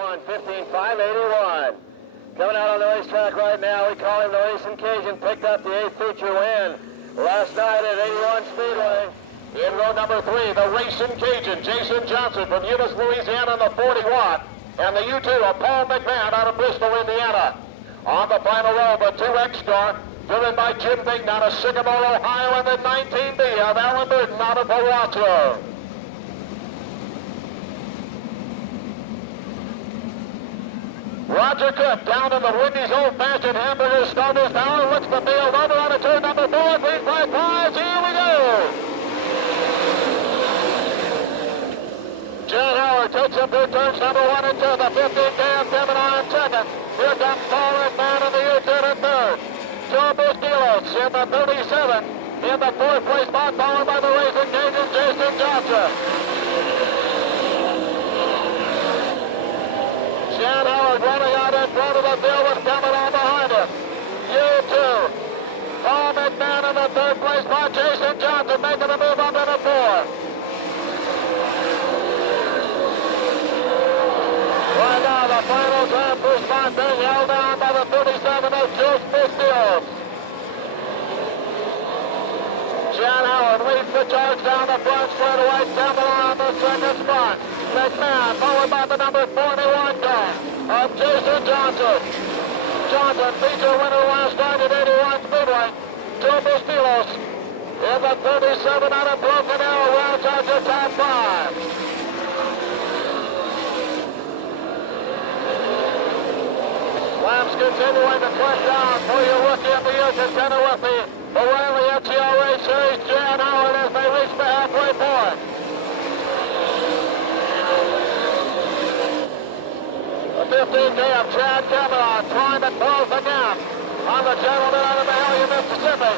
1, 15.581. Coming out on the racetrack right now, we call him the Racing Cajun. Picked up the 8th feature win last night at 81 Speedway. In row number 3, the Racing Cajun, Jason Johnson from Eunice, Louisiana, in the 40 watt. And the U2 of Paul McMahon out of Bristol, Indiana. On the final row, the 2X car, driven by Jim Bigton out of Sycamore, Ohio, and the 19B of Alan Burton out of Pawasco. Roger Cook down in the Wendy's old-fashioned hamburger starter's tower, looks the field over on a turn number 4, green flag flies, here we go! John Howard takes him through turns number 1 and 2, the 15K of Kevin on second. Here comes Paul McMahon in the U-turn in third. Joe Bustillos in the 37, in the 4th place spot, followed by the Racing Cajun, Jason Johnson. John Howard running out in front of the field was coming on behind him. U2. Paul McMahon in the 3rd place spot. Jason Johnson making a move up into 4th. Right now the final time for spot being held down by the 37 of Joe Bustillos. John Howard leads the charge down the front straight away. Campbell on the 2nd spot. McMahon followed by the number 41 car of Jason Johnson. Johnson, feature winner last night at 81 Speedway. Joe Bustillos in the 37 out of Broken Arrow rounds out the top 5. Laps continuing to click down for your rookie of the year contender with the O'Reilly NCRA Series, John Howard, as they reach the halfway point. The 15K of Chad Cameron trying to close the gap on the gentleman out of Mahalia, Mississippi.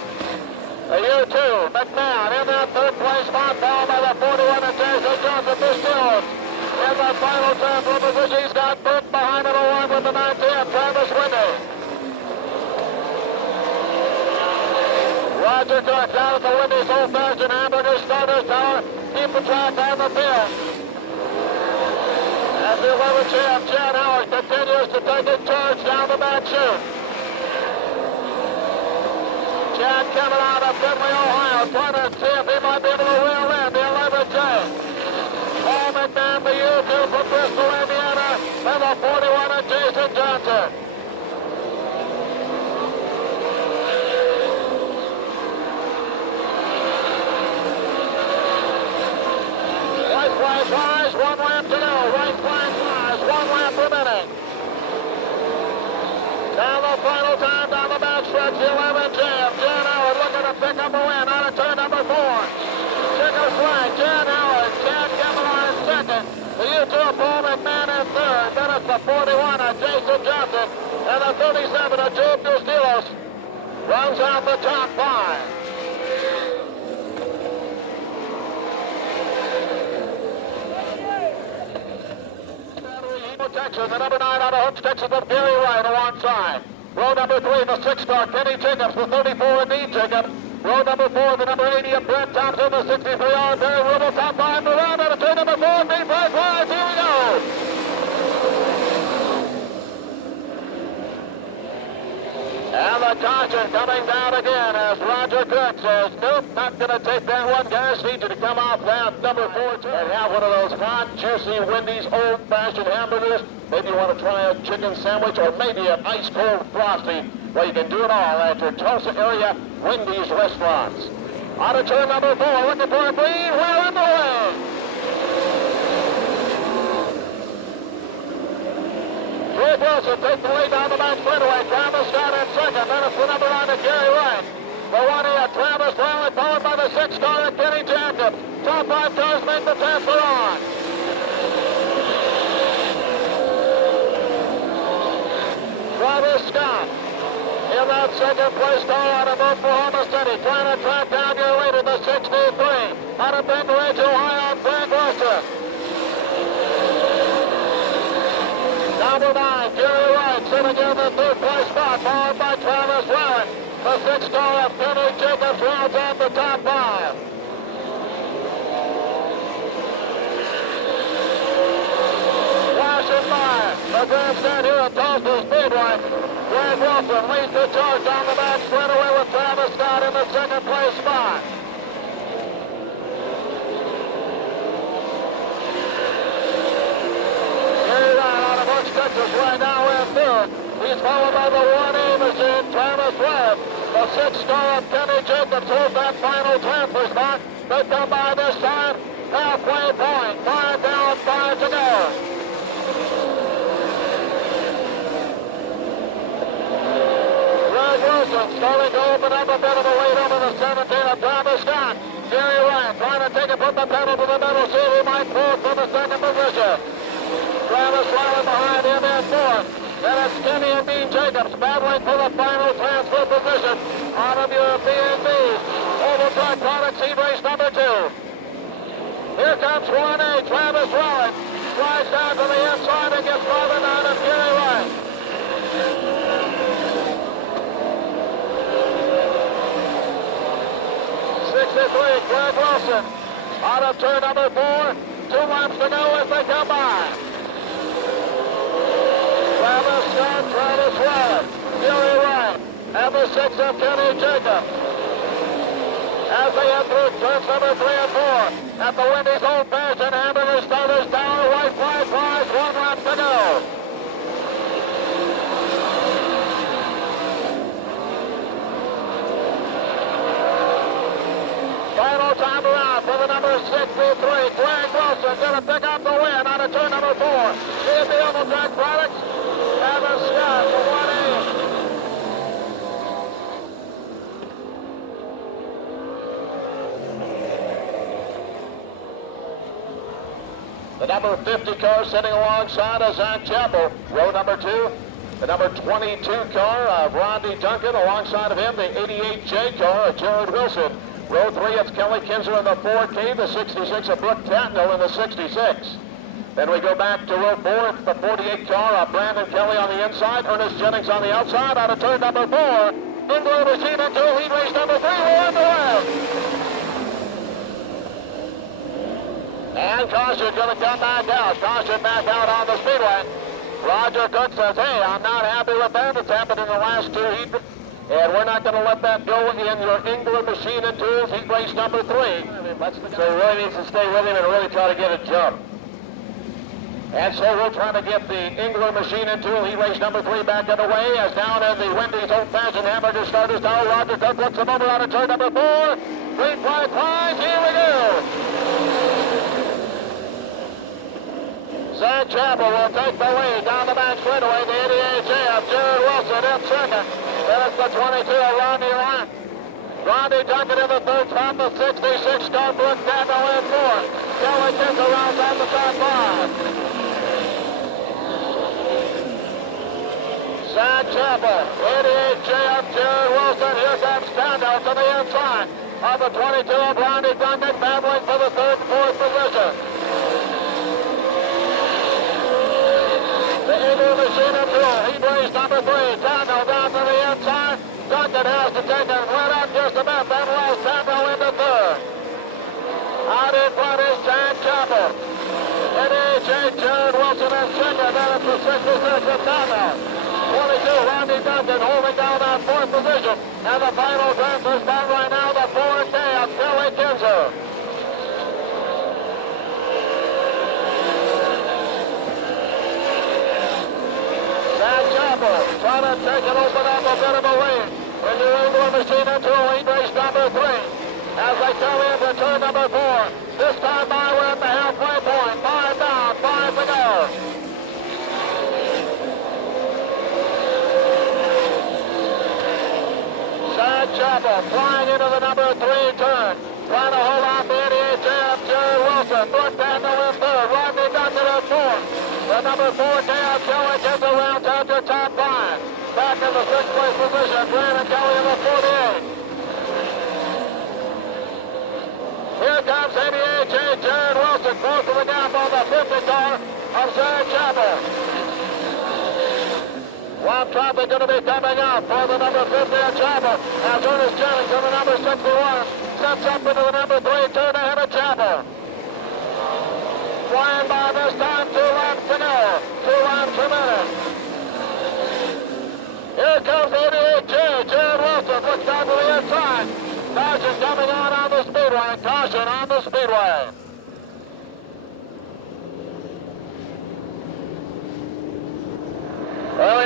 The U2, McMahon in that 3rd place spot, followed by the 41 of Jason Johnson Bustillos. In the final time for position, he's got Burke behind him along with the 19 of Travis Windy. Roger Cook down at the Wendy's old-fashioned hamburger starter's tower. Keep the track on the field. As the 11th of Chad Howard continues to take his charge down the back chute. Chad coming out of Findlay, Ohio, trying to see if he might be able to reel in the 11th J. Paul McMahon, the U2 from Bristol, Indiana, and the 41 of Jason Johnson. White flag flies, 1 lap to go. White flag flies, 1 lap remaining. Now the final time down the backstretch, the 11th jam. John Howard looking to pick up a win out of turn number 4. Checker flag, John Howard, Chad Cameron in second. The U2 of Paul McMahon in third. Then it's the 41 of Jason Johnson and the 37 of Joe Bustillos runs out the top 5. Texas, the number 9 out of Hooks, Texas, of Gary Wright alongside. Row number 3, the 6-star Kenny Jacobs, the 34 of Dean Jacobs. Row number 4, the number 80 of Brent Thompson, the 63 of Barry Rubble, top 5 around out of turn number 4, green flag flies, here we go! And the caution coming down again as Roger Cook says, nope, not going to take that one, guys. Need you to come off that number 4 and have one of those hot, juicy Wendy's old-fashioned hamburgers. Maybe you want to try a chicken sandwich or maybe an ice-cold frosty. Well, you can do it all at your Tulsa area Wendy's restaurants. On to turn number 4, looking for a green, well in the way. Greg Wilson takes the lead down the back straightaway. Travis Scott in second. Then it's the number 9 of Gary Wright. The 1 of Travis Brown, followed by the 6-star of Kenny Jacobs. Top 5 cars make the transfer on. Travis Scott in that 2nd place car out of Oklahoma City. Trying to track down your leader, the 63. Out of Baton Rouge, Ohio, Frank Wilson. Number 9, Gary Wright, sitting in the 3rd place spot, followed by Travis Rowland. The 6-star of Kenny Jacobs rounds out the top 5. Flashing by. the grandstand here at Tulsa Speedway. Greg Wilson leads the charge on the back straightaway with Travis Scott in the second place spot. Gary Ryan out of Bush, Texas right now in third. He's followed by the 1A machine, Travis Webb. The 6-star of Kenny Jacobs holds that final transfer spot. They come by this time. Halfway point, 5 down, 5 to go. Greg Wilson starting to open up a bit of a lead over the 17 of Travis Scott. Gary Ryan trying to take it from the pedal to the middle, see if he might pull for the second position. Travis Ryan behind him in fourth. Then it's Kenny and Dean Jacobs battling for the final transfer position out of European Bees. Oval Truck Products Heat Race number 2. Here comes 1A, Travis Ryan. Slides down to the inside and gets by the 9 of Gary Ryan. Greg Wilson out of turn number 4. 2 laps to go as they come by. Travis Scott, Travis Webb, Gary Ryan, and the 6 of Kenny Jacobs. As they head through turns number 3 and 4 at the Wendy's Old Fashioned Hamburger Starters Tower, white flag flies, 1 lap to go. Final time around for the number 63, Greg Wilson going to pick up the win out of turn number 4. Here's the Oval Track Products, Travis Scott for 1A. The number 50 car sitting alongside of Zach Chappell, row number 2. The number 22 car of Rodney Duncan, alongside of him, the 88J car of Jared Wilson. Row 3, it's Kelly Kinzer in the 4K, the 66 of Brooke Tatnell in the 66. Then we go back to row 4, it's the 48 car of Brandon Kelly on the inside, Ernest Jennings on the outside, out of turn number 4. Inglow Machine into lead race number 3, we're on the left. And caution going to come back out. Caution back out on the speedway. Roger Cook says, hey, I'm not happy with that. It's happened in the last 2 heats. And we're not going to let that go in your Inglow Machine and Tools heat race number 3. So he really needs to stay with him and really try to get a jump. And so we're trying to get the Inglow Machine and Tool heat race number 3 back underway as down in the Wendy's Old Fashioned Hamburger Starters Tower. Roger Cook looks him over out of turn number 4. Green flag flies. Here we go. Zach Chappell will take the lead down the back straightaway. The 88J of Jared Wilson in second. Then it's the 22 of Rodney Ryan. Rodney Duncan in the third spot. The 66 car Brooke Tatnell in fourth. Kelly Kinzer rounds out the top 5. Zach Chappell, 88J of Jared Wilson. Here comes Tatnell to the inside of the 22 of Rodney Duncan, battling for the third and fourth position. The Inglow Machine and Tool, heat race number 3. Tatnell down to the inside. Duncan has to take it right up just a bit. Then lost Tatnell into third. Out in front is Zach Chappell. NAJ Jared Wilson in second. Then it's the 66 of Tatnell. 22 Rodney Duncan holding down that fourth position. And the final transfer spot right now, the 4K of Kelly Kinzer. Trying to take it, open up a bit of a lead in the Inglow Machine into lead race number 3 as they come into turn number 4. This time by, we're at the halfway point. 5 down, 5 to go. Zach Chappell flying into the number 3 turn. Trying to hold off the 88J of Jared Wilson. Brooke Tatnell in third. Rodney Duncan in fourth. The number 4 of Kelly Kinzer rounds out their top 5. Back in the 6th place position, Brandon Kelly in the 48. Here comes 88J Jared Wilson, close to the gap on the 50 car of Zach Chappell. Wild traffic going to be coming up for the number 50 of Chappell as Ernest Jennings in the number 61 steps up into the number 3 turn ahead of Chappell. Flying by this time, 2 laps to go. 2 laps a minute.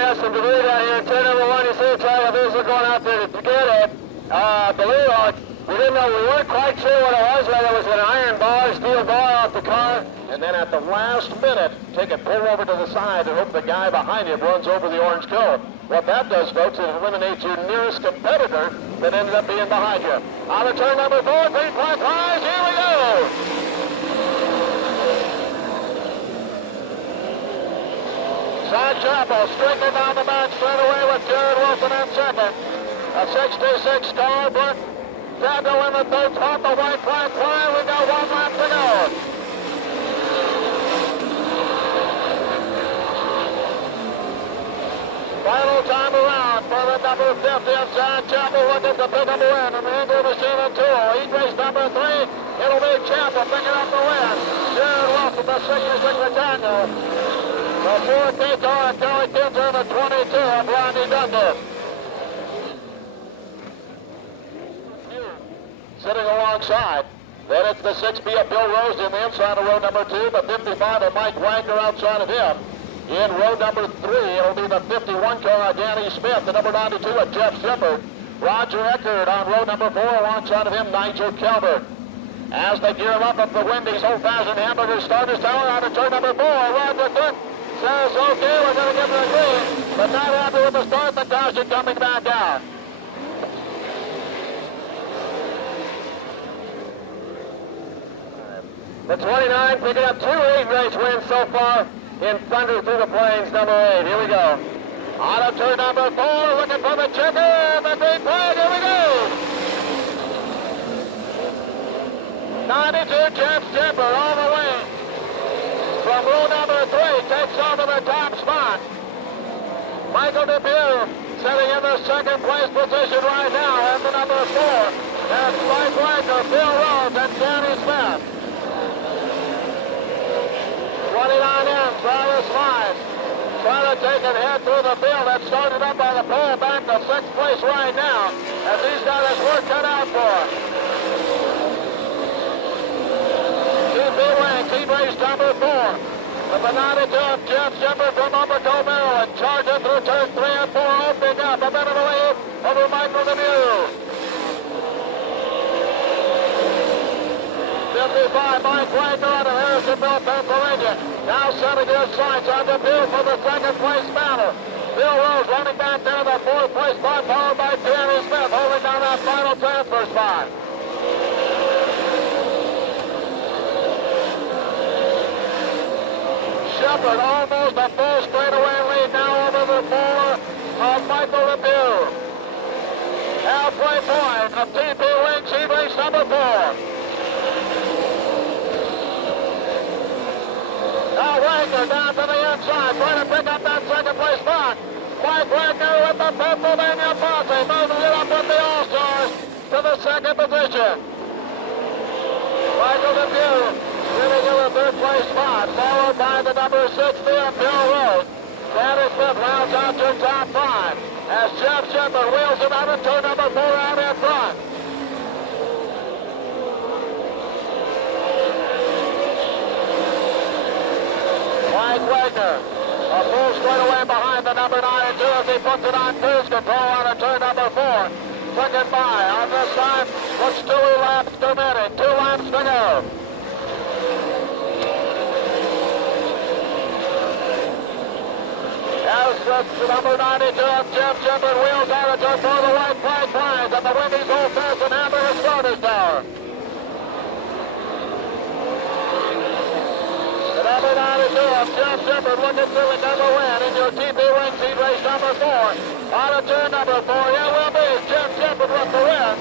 has some debris down here. Turn number 1, you see the trail of Israel going out there to get it. We didn't know, we weren't quite sure what it was, whether it was an iron bar, steel bar off the car. And then at the last minute, take it, pull over to the side and hope the guy behind him runs over the orange cone. What that does, folks, is it eliminates your nearest competitor that ended up being behind you. Out of turn number 4, green flag flies, here we go! Side Chapel streaking down the back straight away with Jared Wilson in second. A 66 car, but Dado in the third spot, the white flag fly. We got 1 lap to go. Final time around for the number 50 inside Chapel looking to pick up a win in the Eagle Machine and Tool. Heat race number 3, it'll be Chapel picking up the win. Jared Wilson, the 66 Rectangle. The 4K car and Kelly Kinzer, the 22 of Rodney Duncan. Sitting alongside. Then it's the 6B of Bill Rose in the inside of row number 2, the 55 of Mike Wagner outside of him. In row number 3, it'll be the 51 car of Danny Smith, the number 92 of Jeff Shepard. Roger Eckert on row number 4, alongside of him, Nigel Calvert. As they gear up at the Wendy's old-fashioned hamburger starters tower out of turn number 4, Roger Cook says, okay, we're going to give it a green, but not happy with the start, the caution coming back out. The 29 picking up 2 8-race wins so far in Thunder Through the Plains, number 8. Here we go. Out of turn number 4, looking for the checker, the green flag, here we go! 92 Jeff Shepard all the way from row number 3, takes over the top spot. Michael DePue sitting in the second place position right now at the number 4. That's Mike Wagner, Bill Rose, and Danny Smith. 29M, Travis Lyons, trying to take it head through the field. That started up by the pole back to 6th place right now, as he's got his work cut out for him. Speedway, team race number 4. The Benani of Jeff Shepard from Upperco, Maryland, charging through turn 3 and 4, opening up a bit of a lead over Michael DeMue. 55, Mike Wagner out of Harrisonville, Pennsylvania. Now setting his sights on DePue for the second place battle. Bill Rose running back there in the 4th place spot, followed by Danny Smith, holding down that final transfer spot. Shepard almost a full straightaway lead now over the 4 of Michael DePue. Halfway point of TP Wings, heat race number 4. Now Wagner down to the inside, trying to pick up that second place spot. Mike Wagner with the Pennsylvania Posse, moving it up with the All-Stars to the second position. Michael DePue sitting in the 3rd place spot, followed by the number 6 Bill Rose. Danny Smith rounds out to top 5 as Jeff Shepard wheels him out of turn number 4 out in front. Mike Wagner, a full straightaway behind the number 92 as he puts it on cruise control out of turn number 4. Took it by on this side. Looks 2 laps remaining. 2 laps to go. As the number 92 of Jeff Shepard wheels out of turn 4, the white flag flies at the Wendy's old-fashioned hamburger starters tower. Number 92 of Jeff Shepard looking to another win in your TP Wings heat race number 4. Out of turn number 4, yeah, will be Jeff Shepard with the win.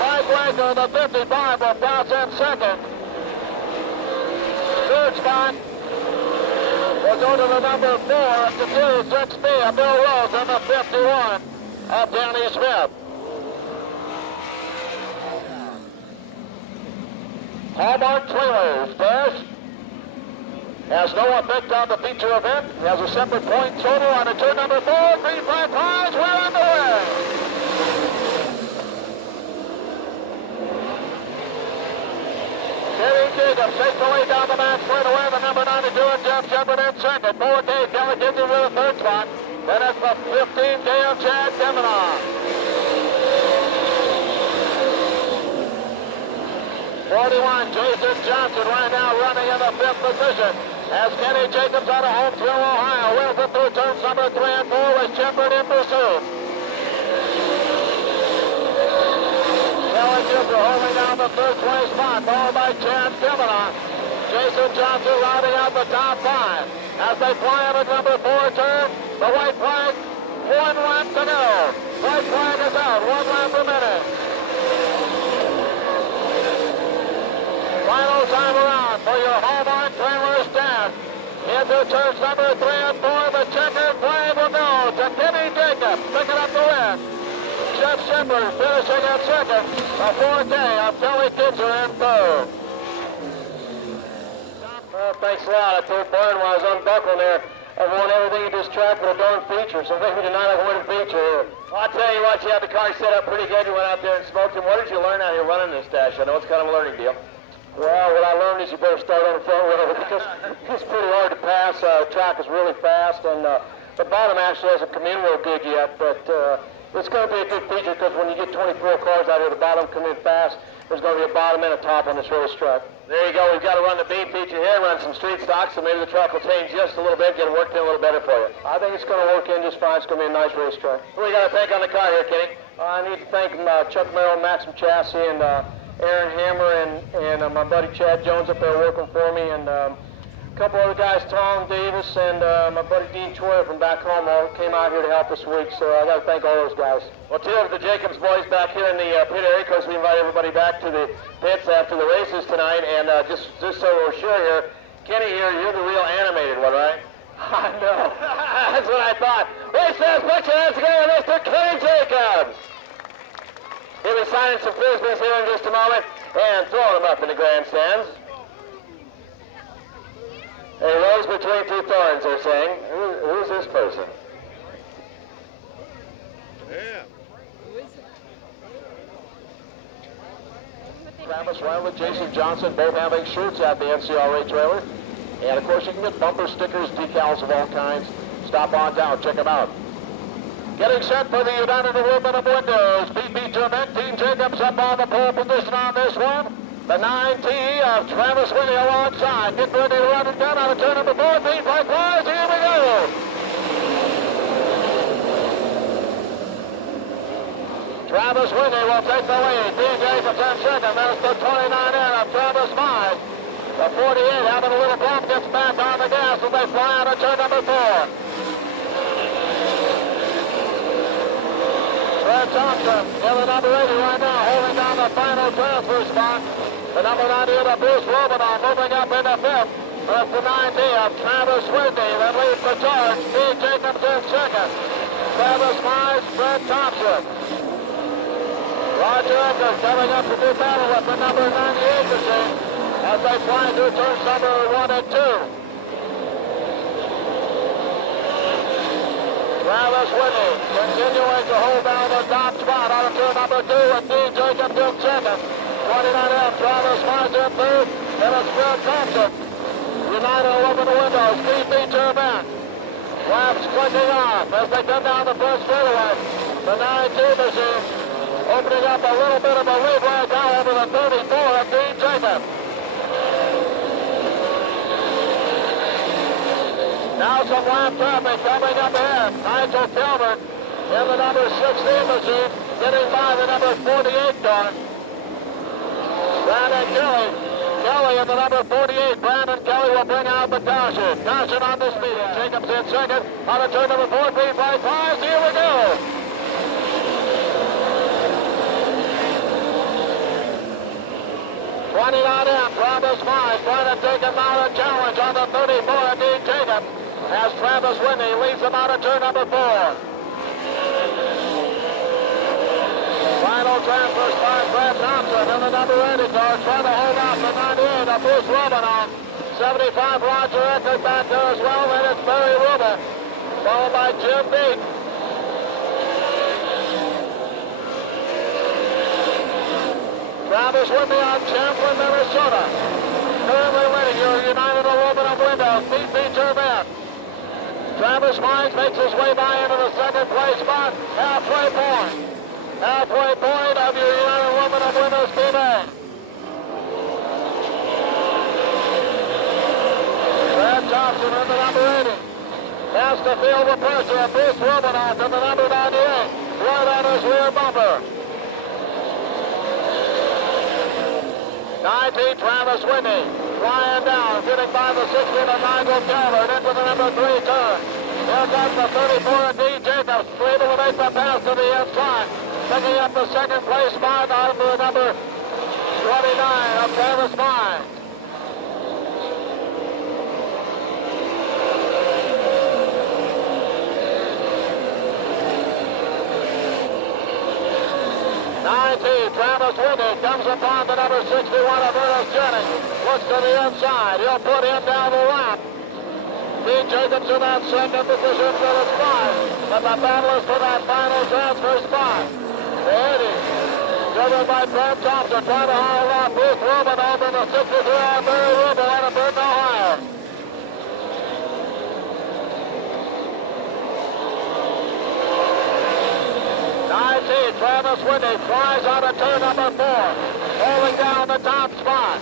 Mike Wagner, the 55, will pass in second. 3rd spot will go to the number 4 of the 6B of Bill Rose and the 51 of Danny Smith. Hallmark Trailers first. Has no effect on the feature event. Has a separate point total on a turn number 4. Green flag flies. We're underway. Kenny Jacobs takes the lead down the back straightaway. The number 92 and Jeff Shepard in second. 4K Kelly gets into the third spot. Then it's the 15K of Chad Kavanaugh. 41, Jason Johnson right now running in the fifth position. As Kenny Jacobs out of Holmesville, Ohio, wins it through turns number 3 and 4 with Shepard in pursuit. Kelly Jacobs holding down the third place spot, followed by Chad Kavanaugh. Jason Johnson rounding out the top 5. As they fly into number 4 turn, the white flag, 1 lap to go. White flag is out, 1 lap remaining. Final time around for your Hallmark trailer stand. Into turns number 3 and 4, the checkered flag will go to Kenny Jacobs, picking up the win. Jeff Shepard finishing at second. A 4K of Kelly Kitzer in third. Well, thanks a lot. I told Byron while I was unbuckling there, I won everything at this track with a darn feature, so maybe tonight I can win a feature. Well, I'll tell you what, you had the car set up pretty good. You went out there and smoked him. What did you learn out here running this dash? I know it's kind of a learning deal. Well, what I learned is you better start on the front row because it's pretty hard to pass. The track is really fast, and the bottom actually hasn't come in real good yet, but it's going to be a good feature because when you get 24 cars out here, the bottom come in fast. There's going to be a bottom and a top on this race track. There you go. We've got to run the B feature here, run some street stock, so maybe the track will change just a little bit, get it worked in a little better for you. I think it's going to work in just fine. It's going to be a nice race track. Who we got to thank on the car here, Kenny? I need to thank Chuck Merrill, Maxim Chassis, and Aaron Hammer, and my buddy Chad Jones up there working for me, and a couple other guys, Tom Davis, and my buddy Dean Troyer from back home all came out here to help this week, so I got to thank all those guys. Well, two of the Jacobs boys back here in the pit area, because we invite everybody back to the pits after the races tonight, and just so we're sure here, Kenny here, you're the real animated one, right? I know. That's what I thought. Race says, put your hands together, Mr. Kenny Jacobs. He'll be signing some Frisbees here in just a moment and throwing them up in the grandstands. A rose between two thorns, they're saying. Who's this person? Yeah. Travis Ryan with Jason Johnson, both having shirts at the NCRA trailer. And of course you can get bumper stickers, decals of all kinds. Stop on down, check them out. Getting set for the United Aluminum Windows. BP German, Team Jacobs up on the pole position on this one. The 9T of Travis Whitney alongside. Get ready to run it down on the turn number 4. Beat by cars. Here we go. Travis Whitney will take the lead. Team Jacobs on second. There's the 29N of Travis 5. The 48 having a little bump gets back on the gas as they fly out of turn number 4. Fred Thompson in the number 80 right now, holding down the final transfer spot. The number 98 of Bruce Robinson moving up into 5th. That's the 90 of Travis Whitney that leads the charge. Steve Jacobs in second. Travis Mize, Fred Thompson. Roger Eckert coming up to do battle with the number 98 machine as they fly through turns number 1 and 2. Travis Whitney continuing to hold down the top spot out of turn number 2 with Dean Jacobs in second. 29F, Travis Mize in third, and it's Fred Thompson. United Aluminum Windows, Steve Beecher back. Laps clicking off as they come down the first straightaway. The 9-2 machine opening up a little bit of a lead right now over the 34 of Dean Jacobs. Now some lap traffic coming up ahead. Nigel Calvert in the number 16 machine, getting by the number 48 car. Brandon Kelly in the number 48. Brandon Kelly will bring out the caution. Caution on the speed. Jacobs in second. On the turn number 4, green flag flies. Here we go. Travis Mize trying to take him out of challenge on the 34. Dean Jacobs as Travis Whitney leads him out of turn number 4. Final transfer spot, Fred Thompson in the number 80 car, trying to hold out the 98 of Bruce Robinson. 75 Roger Eckert back there as well, and it's Barry Rubel, followed by Jim Beek. Travis Travis Whitney on Champlin, Minnesota. Currently leading your United Aluminum windows. Beat Gervais. Travis Mines makes his way by into the second place spot. Halfway point. Halfway point of your United Aluminum windows Speedway. Brad Johnson in the number 80. Has to field the pressure. Bruce Romanoff in the number 98. Right on his rear bumper. 19, Travis Whitney, flying down, getting by the 16 of Nigel Calvert into the number 3 turn. Here comes the 34 of D. Jacobs, able to make the pass to the inside. Picking up the second place spot out of the number 29 of Travis Mines. Travis Whitney comes upon the number 61 of Ernest Jennings. Looks to the inside. He'll put him down the lap. Dean Jacobs in that second position for the spot. But the battle is for that final transfer spot. The 80, driven by Brad Thompson, trying to haul off Bruce Romanoff in the 63 on Barry Rubel out of Burton, Ohio. Travis Whitney flies out of turn number 4, holding down the top spot.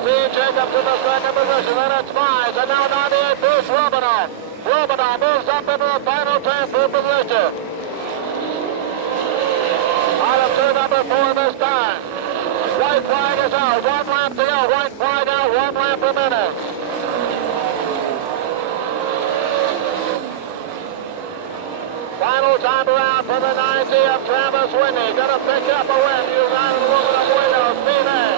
Dean Jacobs in the second position, then it's Mize, and now 98 Bruce Romanoff. Romanoff moves up into the final transfer position. Out of turn number 4 this time. White flag is out, 1 lap to go. White flag out, 1 lap per minute. Final time around for the 90 of Travis Whitney. Going to pick up a win. United Aluminum windows. Speedway.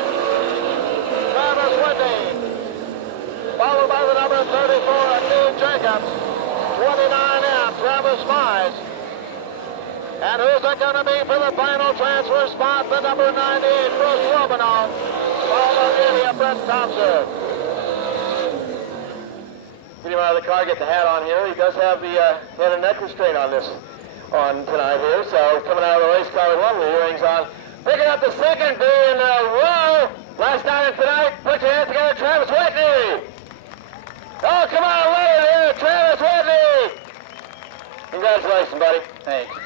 Travis Whitney. Followed by the number 34 of Dean Jacobs. 29M, Travis Mize. And who's it going to be for the final transfer spot? The number 98, Bruce Romanoff. Followed by the 80 of Brett Thompson. Get him out of the car, get the hat on here. He does have the head and neck restraint on tonight here. So coming out of the race car with lovely earrings on. Picking up the second B in a row. Last night and tonight, put your hands together, Travis Whitney. Oh, come on, later here, Travis Whitney. Congratulations, buddy. Thanks.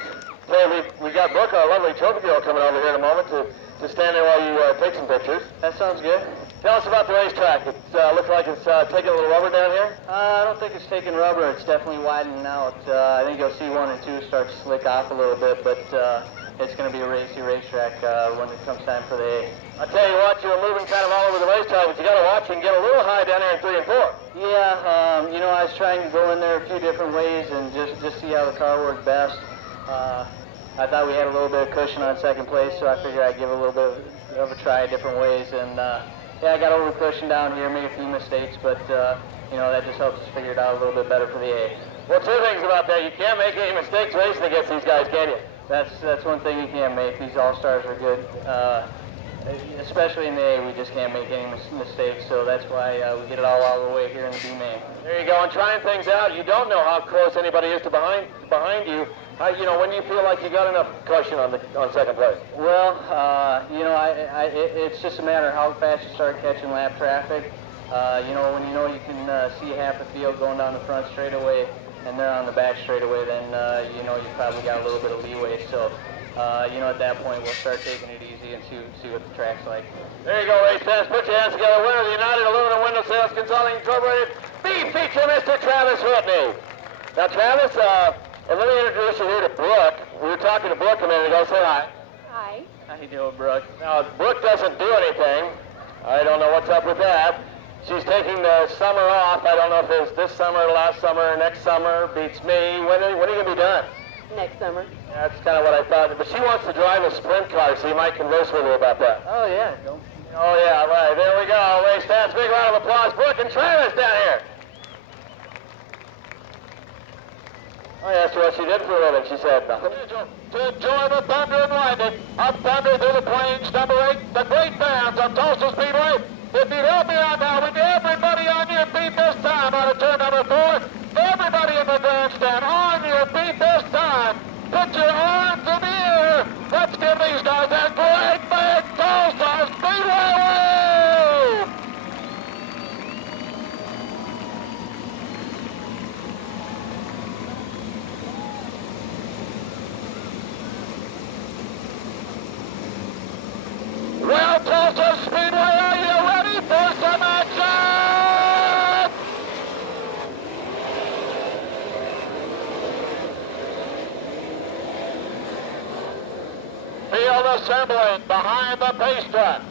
Hey, we got Brooke, our lovely trophy girl, coming over here in a moment to stand there while you take some pictures. That sounds good. Tell us about the racetrack. It looks like it's taking a little rubber down here. I don't think it's taking rubber. It's definitely widening out. I think you'll see 1 and 2 start to slick off a little bit, but it's going to be a racy racetrack when it comes time for the A. I tell you what, you were moving kind of all over the racetrack, but you got to watch and get a little high down here in 3 and 4. Yeah, you know, I was trying to go in there a few different ways and just see how the car worked best. I thought we had a little bit of cushion on second place, so I figured I'd give a little bit of a try different ways. And yeah, I got over cushion down here, made a few mistakes, but you know, that just helps us figure it out a little bit better for the A. Well, 2 things about that. You can't make any mistakes racing against these guys, can you? That's one thing you can't make. These all-stars are good. Especially in the A, we just can't make any mistakes, so that's why we get it all out of the way here in the B main. There you go, and trying things out. You don't know how close anybody is to behind you. You know, when you feel like you got enough cushion on second place? Well, you know, it's just a matter of how fast you start catching lap traffic. You know, when you know you can see half the field going down the front straightaway and they're on the back straightaway, then you know you probably got a little bit of leeway. So, you know, at that point we'll start taking it easy and see what the track's like. There you go, race fans. Put your hands together. Winner of the United Aluminum Window Sales Consulting Incorporated B feature, Mr. Travis Whitney. Now, Travis, and let me introduce you here to Brooke. We were talking to Brooke a minute ago. Say hi. Hi. How you doing, Brooke? Now, Brooke doesn't do anything. I don't know what's up with that. She's taking the summer off. I don't know if it's this summer, last summer, next summer. Beats me. When are you going to be done? Next summer. That's kind of what I thought. But she wants to drive a sprint car, so you might converse with her about that. Oh, yeah. Oh, yeah, right. There we go. Race fans, big round of applause. Brooke and Travis down here. I asked her what she did for a living. She said nothing. To enjoy the thunder and lightning of thunder through the plains, number 8, the great bands of Tulsa Speedway. If you'd help me out now, with everybody on your feet this time out of turn number 4, everybody in the grandstand on your feet this time. Put your arms in the air. Let's give these guys a great big Tulsa assembling behind the pace truck.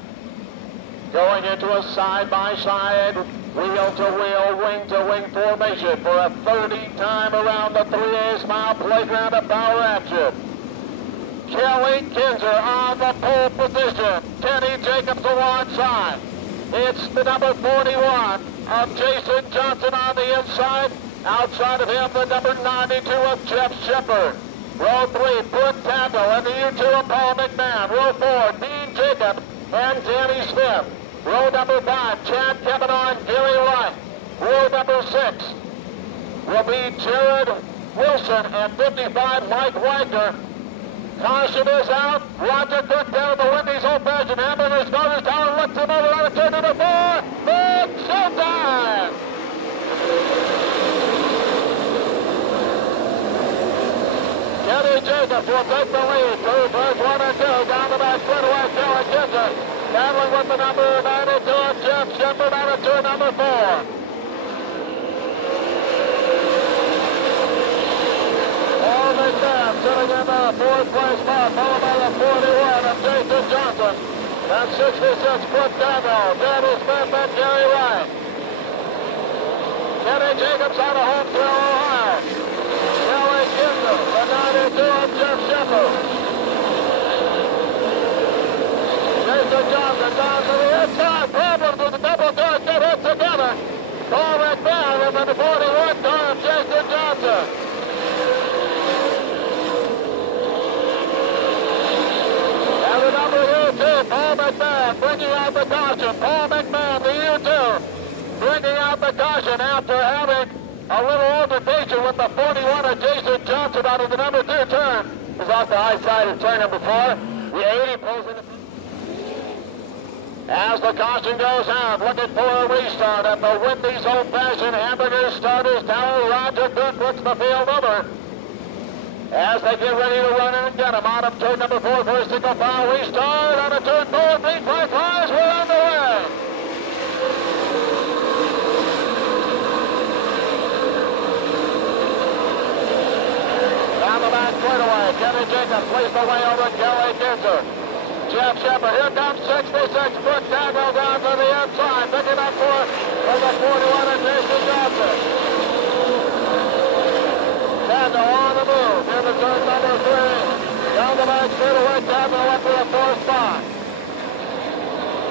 Going into a side-by-side, wheel-to-wheel, wing-to-wing formation for a 30 time around the 3/8 mile playground of power action. Kelly Kinzer on the pole position. Kenny Jacobs alongside. It's the number 41 of Jason Johnson on the inside. Outside of him, the number 92 of Jeff Shepard. Row 3, Brooke Tandle, and the U2 of Paul McMahon. Row 4, Dean Jacob and Danny Smith. Row number 5, Chad Kavanaugh and Gary Wright. Row number 6 will be Jared Wilson and 55 Mike Wagner. Caution is out. Roger Cook down the Wendy's old-fashioned hamburger starter tower. Looks him over on turn number 4. Big showtime! Kenny Jacobs will take the lead through first 1 and 2. Down the back straightaway, Kelly Kinzer. Battling with the number 92 of Jeff Shepard out of turn number 4. Paul McMahon sitting in the 4th place spot, followed by the 41 of Jason Johnson. That's 66 Brooke Tandle, Danny Smith, and Gary Wright. Kenny Jacobs out of home through Ohio. Kelly Kinzer, the 92 of Jeff Shepard. Jason Johnson down to the inside. Problems with the double cars get hit together. Paul McMahon and the 41 car of Jason Johnson. And the number U2, Paul McMahon, bringing out the caution. Paul McMahon, the U2, bringing out the caution after having a little altercation with the 41 of Jason Johnson out of the number 2 turn. He's off the high side of turn number 4. The 80 pulls in the... As the caution goes out, looking for a restart at the Wendy's old-fashioned hamburger starters tower. Roger Cook puts the field over. As they get ready to run in and get him out of turn number 4 for a single file restart. On a turn 4, big black cars, we're underway. Down the back straightaway, Kenny Jacobs leads the way over Kelly Kinzer. Jeff Shepard, here comes 66, Brooke Tandle down to the inside, picking up for the 41 of Jason Johnson. Tandle on the move, here to turn number 3. Down the back straightaway, Tandle up to the 4th spot.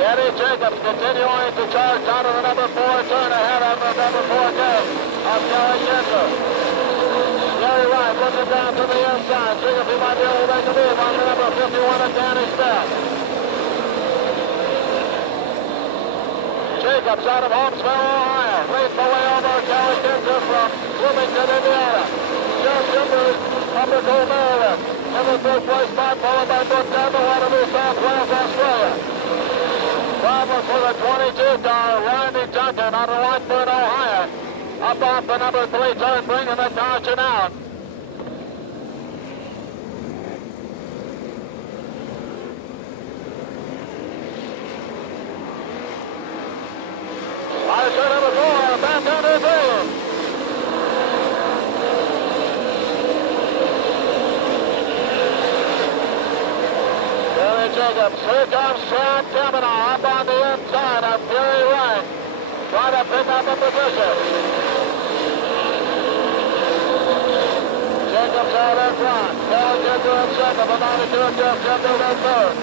Kenny Jacobs continuing to charge out of the number 4 turn ahead of the number 4 gate of Kelly Kinzer. Gary Wright looking down to the inside. See if he might be able to make a move on the number 51 of Danny Smith. Jacobs out of Holmesville, Ohio. Leads the way over Kelly Kinzer from Bloomington, Indiana. Jeff Shepard, Upper Maryland. In the 3rd place spot, followed by Brooke Tandle out of New South Wales, Australia. Problems with a 22 car, Randy Duncan out of Lockburn, Ohio. Up off the number 3 turn, bringing the caution out. Out of turn number 4, back under 3. Gary Jacobs, here comes Chad Kavanaugh up on the inside of Gary Wright. Trying to pick up a position. Jacobs out in front. Kelly Kinzer in second, but 92 of Jeff Shepard in 3rd.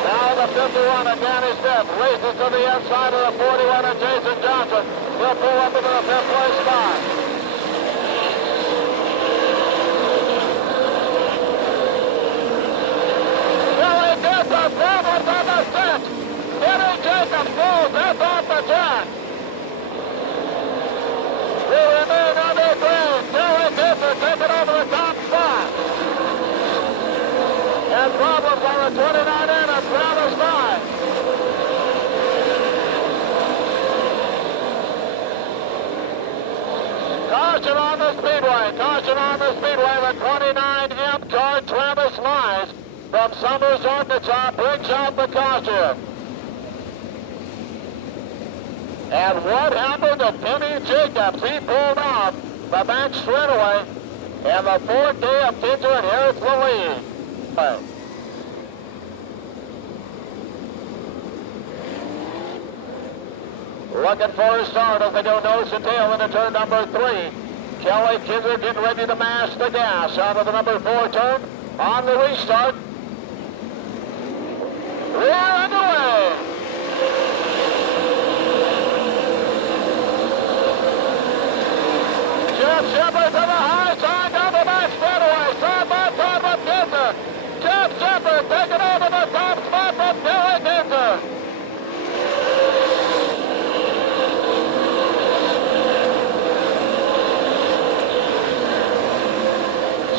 Now the 51 of Danny Smith races to the inside of the 41 of Jason Johnson. He'll pull up into the 5th place spot. Kelly Kinzer problems on the 6. Kenny Jacobs pulls this off the track. We remain under 3. Kelly Kinzer taking over the top spot. And problems on the 29 in of Travis Nye. Caution on the Speedway. Caution on the Speedway. The 29 imp car Travis Nye from Summers, Arkansas brings out the caution. And what happened to Kenny Jacobs? He pulled off the back straightaway, and the 4th day of Kinzer inherits the lead. looking for a start as they go nose to tail into turn number 3. Kelly Kinder getting ready to mash the gas out of the number 4 turn on the restart. We're underway. Jeff Shepard to the high side down the back straightaway. Side by side with Kinder. Jeff Shepard taking over the top spot from Kelly Kinder.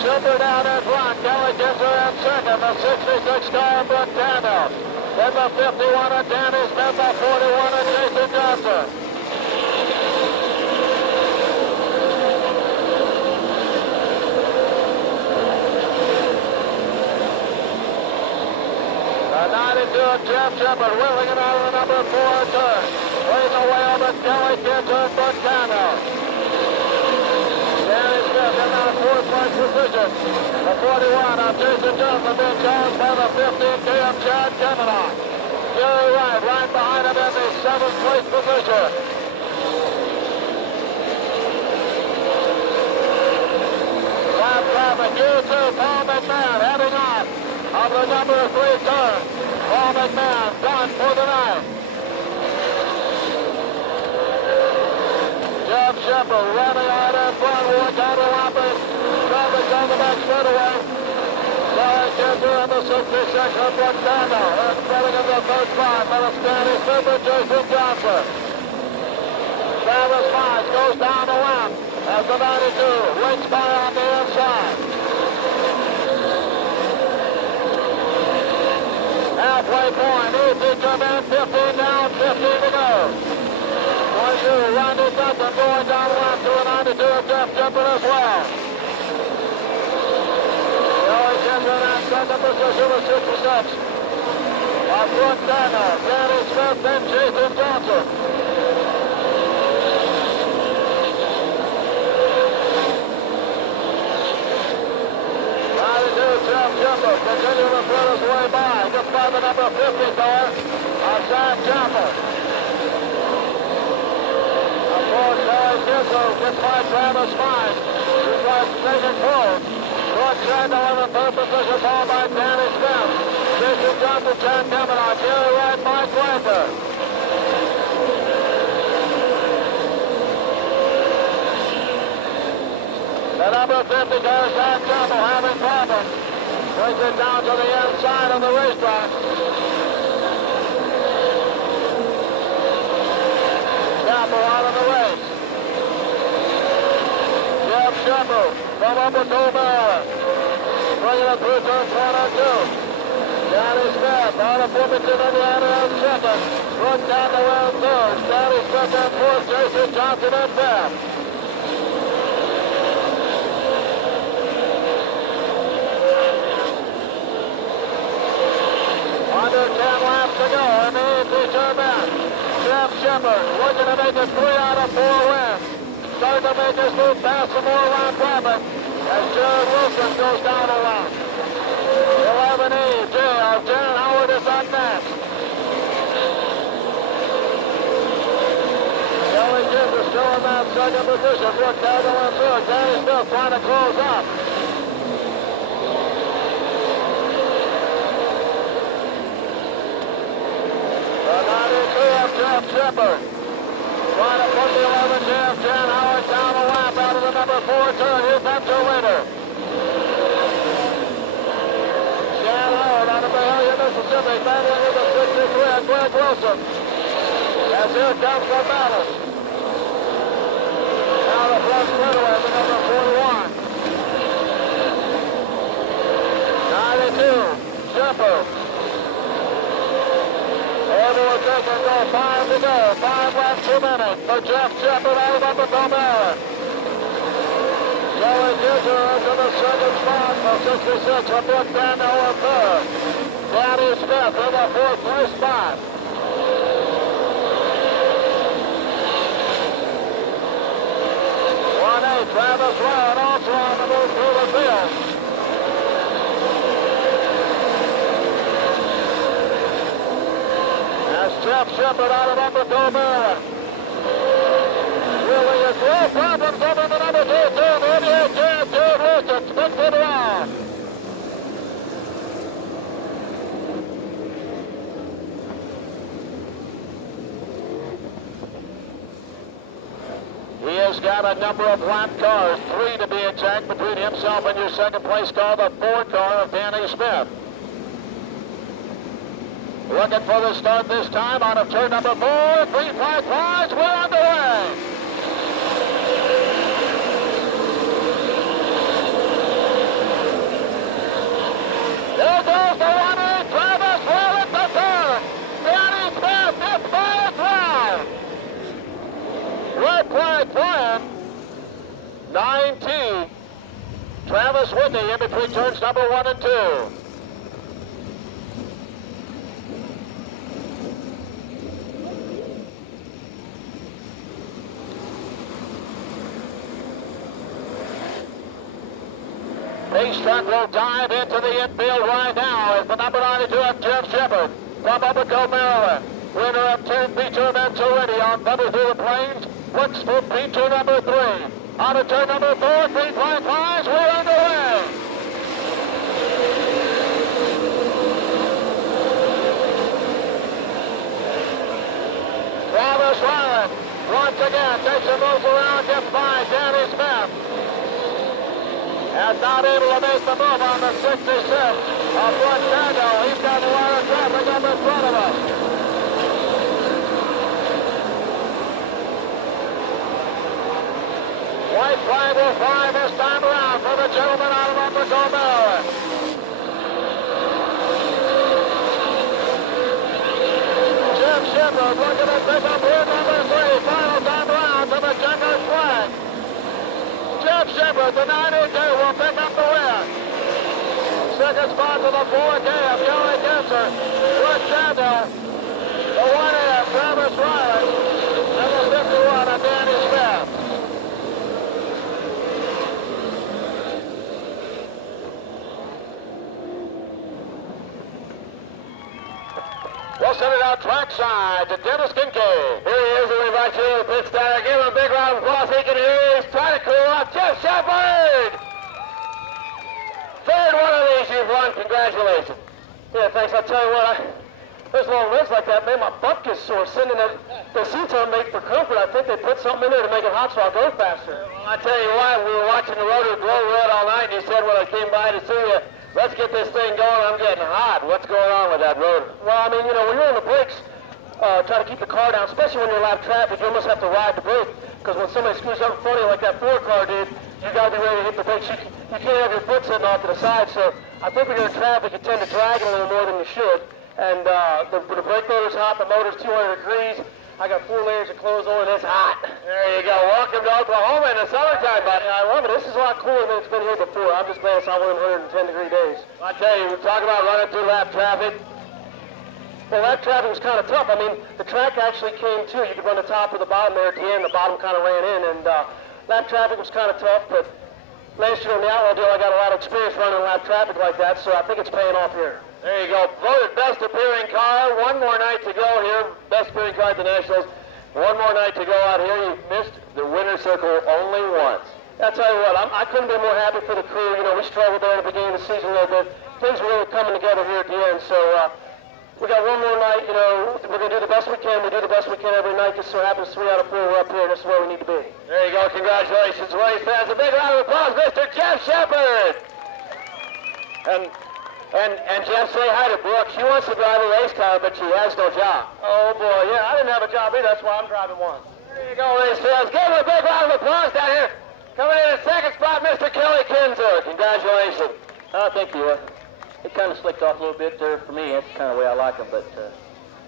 Shepard out in front. Kelly Kinder in second. The 66 car Brentano. Then the 51 of Danny Smith. The 41 of Jason Johnson. The 92 of Jeff Shepard wheeling it out of the number 4 turn. Leading away on the Kelly Kinder Brentano. Danny Smith in that 4th place position. The 41 of Jason Johnson being challenged by the 15K of Chad Kavanaugh. Jerry Wright right behind him in the 7th place position. Lap traffic, U2, Paul McMahon heading on the number 3 turn. Paul McMahon done for the night. Jeff Shepard running out in front, one counter lapping. Traffic on the back straightaway. Kelly Kinder in the 66 of Brentano. And spreading in the 3rd spot by the Spanish Super Jason Johnson. Travis Mize goes down the lap as the 92 winks by on the inside. Halfway point, easy come in, 15 down, 15 to go. 22, Randy Dutton going down the lap to the 92 of Jeff Shepard as well. Kelly Kinder in that second position with 66. Of Brentano, Danny Smith, and Jason Johnson. Jeff Shepard continuing to thread his way by, just by the number 50 car of Zach Chapel. Of course, Kelly Kinder gets by Travis Mize, who drives second close. Short track 11th, 3rd position, followed by Danny Smith. Jason Johnson, Chad Kavanaugh, Jerry Wright, Mike Wander. The number 50 car, Zach Chapel, having problems. Brings it down to the inside of the racetrack. Chapel out of the race. Jeff Shepard from Upper Maryland. Bringing it through turn 22. Danny Smith out of Bloomington, Indiana in second. Brooke down the round 3rd. Danny Smith in 4th. Jason Johnson in 5th. Under 10 laps to go in the ET Turban. Jeff Shepard looking to make it 3 out of 4 wins. Starting to make his move past some more lap traffic as Jared Wilson goes down a lap. 11E, Jaron Howard is on next. Kelly Kinder still in that second position. Brooke Taggart in 3rd. Danny Smith trying to close up. Jeff Shepard trying to put the 11 Jan Howard down a lap out of the number 4 turn. Here's that two leader. Jan Howard out of Mahalia, Mississippi, battling with the 63 and Greg Wilson. As here comes the battle. Now the front straightaway, the number 41. 92, Shepard. Overtaken, go 5 to go. 5 laps per minute for Jeff Shepard out of Upper Maryland. Kelly Kinder into the 2nd spot for 66 for Brentano in 3rd. Danny Smith in the 4th place spot. 1-8, Travis Ryan also on the move through the field. As Jeff Jeff Shepard out of Upper Maryland. Really is no problems over the number 2 team. Idiot Jared Wilson spins it around. He has got a number of lap cars, 3 to be exact, between himself and your second place car, the 4 car of Danny Smith. Looking for the start this time out of turn number 4. Green flag flies. We're underway. There goes the 1-8. Travis well at the turn. Danny Smith gets by a drive. Red flag flying. 19. Travis Whitney in between turns number 1 and 2. Racetrack will dive into the infield right now as the number 92 of Jeff Shepard from Upper Maryland. Winner of 10 feature events already on Thunder Through the Plains. Looks for feature number 3. Out of turn number 4, green flag flies. We're underway. Travis Ryan once again takes a move around, gets by Danny Smith. And not able to make the move on the 66 of Blood Tango. He's got a lot of traffic up in front of us. White flag will fly this time around for the gentleman out of Upper Maryland. Jeff Shepard looking to pick up here number 3. Final time around to the checkered flag. Jeff Shepard, the 9-8K, will pick up the win. Second spot to the 4K of Kelly Genser. Rick Chandler. The 1A of Travis Riley. And the 51 of Danny Smith. We'll send it out trackside to Dennis Kincaid. Here he is, and we invite you to the pit stand. Give him a big round of applause. He can hear you. He's trying to cool off. Jeff Shepard! Third one of these you've won. Congratulations. Yeah, thanks. I'll tell you what, those long legs like that made my butt get sore. Sending it, they seem to make for comfort. I think they put something in there to make it hot so I'll go faster. Well, I tell you what, we were watching the rotor glow red all night, and you said when I came by to see you, let's get this thing going. I'm getting hot. What's going on with that rotor? Well, I mean, you know, when you're on the brakes, try to keep the car down, especially when you're in live traffic, you almost have to ride the brake. Because when somebody screws up in front of you like that Ford car did, you got to be ready to hit the brakes. You can't have your foot sitting off to the side. So I think when you're in traffic, you tend to drag it a little more than you should. And the brake motor's hot. The motor's 200 degrees. I got 4 layers of clothes on, and it's hot. There you go. Welcome to Oklahoma in the summertime, buddy. I love it. This is a lot cooler than it's been here before. I'm just glad it's not one of them 110-degree days. I tell you, we talk about running through lap traffic. Well, that traffic was kind of tough. I mean, the track actually came too. You could run the top or the bottom there at the end. The bottom kind of ran in, and lap traffic was kind of tough. But last year on the Outlaw deal, I got a lot of experience running lap traffic like that, so I think it's paying off here. There you go. Voted best appearing car. One more night to go here. Best appearing car at the Nationals. One more night to go out here. You've missed the winner's circle only once. I'll tell you what, I couldn't be more happy for the crew. You know, we struggled there at the beginning of the season a little bit. Things were really coming together here at the end, so we got one more night. You know, we're going to do the best we can. We do the best we can every night. Just so happens 3 out of 4 we're up here, and this is where we need to be. There you go. Congratulations, race fans. A big round of applause, Mr. Jeff Shepard. And Jeff, say hi to Brooke. She wants to drive a race car, but she has no job. Oh, boy, yeah, I didn't have a job either. That's why I'm driving one. There you go, race fans. Give him a big round of applause down here. Coming in second spot, Mr. Kelly Kinzer. Congratulations. Thank you. It kind of slicked off a little bit there for me. That's kind of the way I like them, but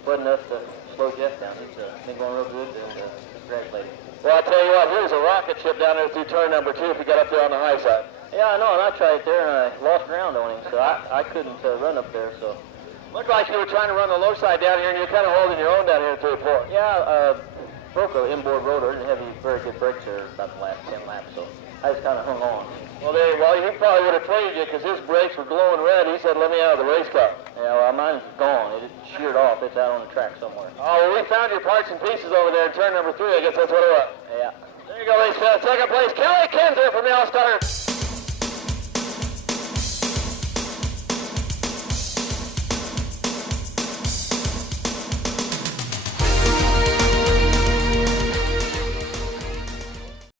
wasn't enough to slow Jeff down. He's been going real good, and congratulations. Well, I'll tell you what, here's a rocket ship down there through turn number 2 if you got up there on the high side. Yeah, I know, and I tried it there, and I lost ground on him, so I couldn't run up there, so. Looked like you were trying to run the low side down here, and you're kind of holding your own down here through 4. Yeah, broke an inboard rotor. Didn't have any very good brakes there about the last 10 laps, so. I just kind of hung on. Well, he probably would have traded you because his brakes were glowing red. He said, let me out of the race car. Yeah, well, mine's gone. It sheared off. It's out on the track somewhere. Oh, well, we found your parts and pieces over there in turn number 3. I guess that's what it was. Yeah. There you go, race second place, Kelly Kinzer from the All-Star